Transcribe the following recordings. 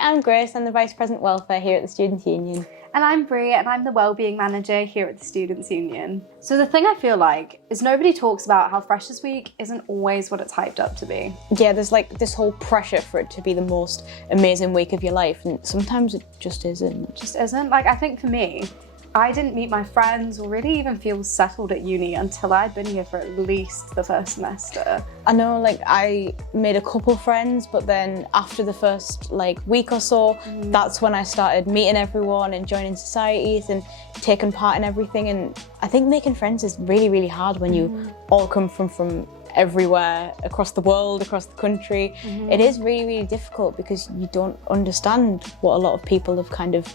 I'm Grace. I'm the Vice President Welfare here at the Students' Union. And I'm Brie, and I'm the Wellbeing Manager here at the Students' Union. So the thing I feel like is nobody talks about how Freshers Week isn't always what it's hyped up to be. Yeah, there's like this whole pressure for it to be the most amazing week of your life, and sometimes it just isn't. It just isn't. Like, I think for me, I didn't meet my friends or really even feel settled at uni until I'd been here for at least the first semester. I know, like, I made a couple friends, but then after the first week or so, that's when I started meeting everyone and joining societies and taking part in everything. And I think making friends is really, really hard when you all come from everywhere, across the world, across the country. It is really, really difficult because you don't understand what a lot of people have kind of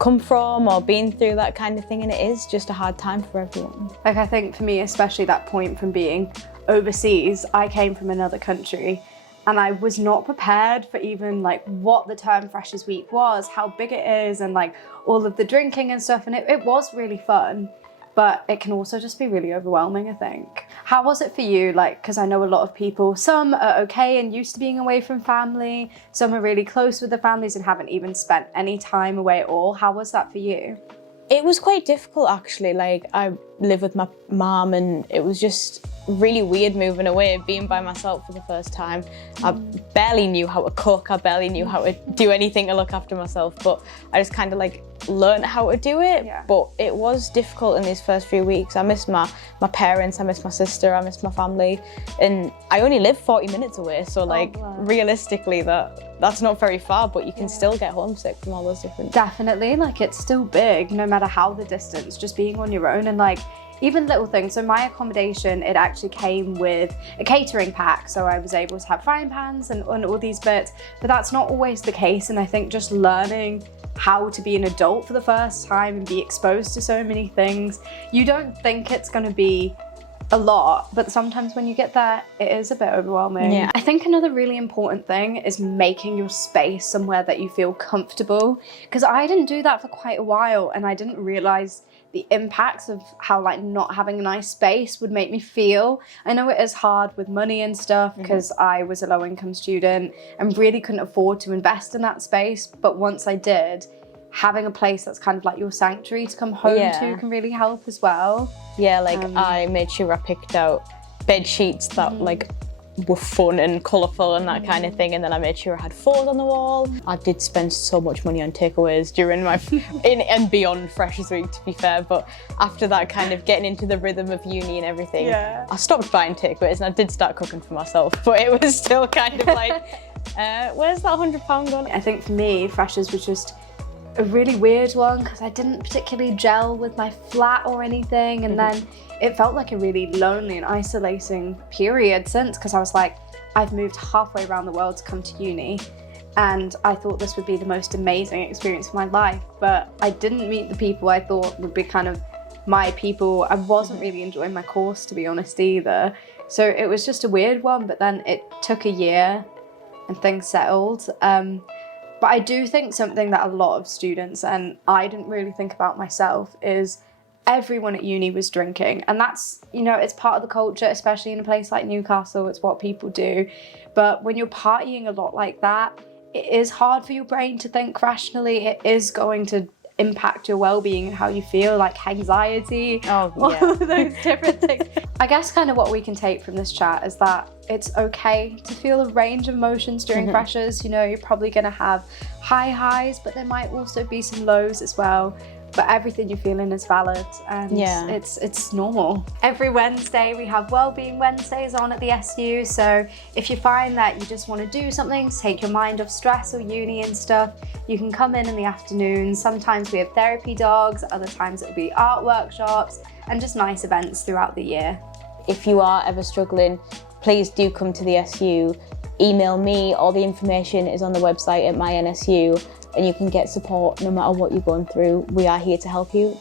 come from or been through that kind of thing, and it is just a hard time for everyone. Like, I think for me, especially that point from being overseas, I came from another country and I was not prepared for even what the term Freshers Week was, how big it is, and all of the drinking and stuff, and it was really fun. But it can also just be really overwhelming, I think. How was it for you? Because I know a lot of people, some are okay and used to being away from family, some are really close with their families and haven't even spent any time away at all. How was that for you? It was quite difficult, actually. I live with my mum, and it was just really weird moving away, being by myself for the first time. I barely knew how to cook, I barely knew how to do anything to look after myself, but I just kind of learned how to do it. But it was difficult in these first few weeks. I missed my parents, I missed my sister, I missed my family, and I only live 40 minutes away, so realistically that's not very far, but you can still get homesick from all those different... Definitely, it's still big, no matter how the distance, just being on your own, and even little things. So my accommodation, it actually came with a catering pack, so I was able to have frying pans and all these bits, but that's not always the case. And I think just learning how to be an adult for the first time and be exposed to so many things, you don't think it's going to be a lot, but sometimes when you get there, it is a bit overwhelming. Yeah. I think another really important thing is making your space somewhere that you feel comfortable, because I didn't do that for quite a while, and I didn't realize the impacts of how not having a nice space would make me feel. I know it is hard with money and stuff, because I was a low-income student and really couldn't afford to invest in that space, but once I did, having a place that's kind of your sanctuary to come home to can really help as well. Yeah, I made sure I picked out bed sheets that were fun and colourful and that kind of thing, and then I made sure I had photos on the wall. I did spend so much money on takeaways during my and beyond Freshers Week, to be fair, but after that, kind of getting into the rhythm of uni and everything, I stopped buying takeaways and I did start cooking for myself, but it was still kind of where's that £100 gone? I think for me, Freshers was just a really weird one, because I didn't particularly gel with my flat or anything, and then it felt like a really lonely and isolating period since, because I was I've moved halfway around the world to come to uni, and I thought this would be the most amazing experience of my life, but I didn't meet the people I thought would be kind of my people. I wasn't really enjoying my course, to be honest, either, so it was just a weird one. But then it took a year and things settled. But I do think something that a lot of students, and I didn't really think about myself, is everyone at uni was drinking. And that's, it's part of the culture, especially in a place like Newcastle, it's what people do. But when you're partying a lot like that, it is hard for your brain to think rationally. It is going to impact your well-being and how you feel, anxiety, all of those different things. I guess kind of what we can take from this chat is that it's okay to feel a range of emotions during Freshers. You're probably going to have high highs, but there might also be some lows as well. But everything you're feeling is valid, and it's normal. Every Wednesday we have Wellbeing Wednesdays on at the SU, so if you find that you just want to do something to take your mind off stress or uni and stuff, you can come in the afternoon. Sometimes we have therapy dogs, other times it'll be art workshops, and just nice events throughout the year. If you are ever struggling, please do come to the SU. Email me, all the information is on the website at my NSU, and you can get support no matter what you're going through. We are here to help you.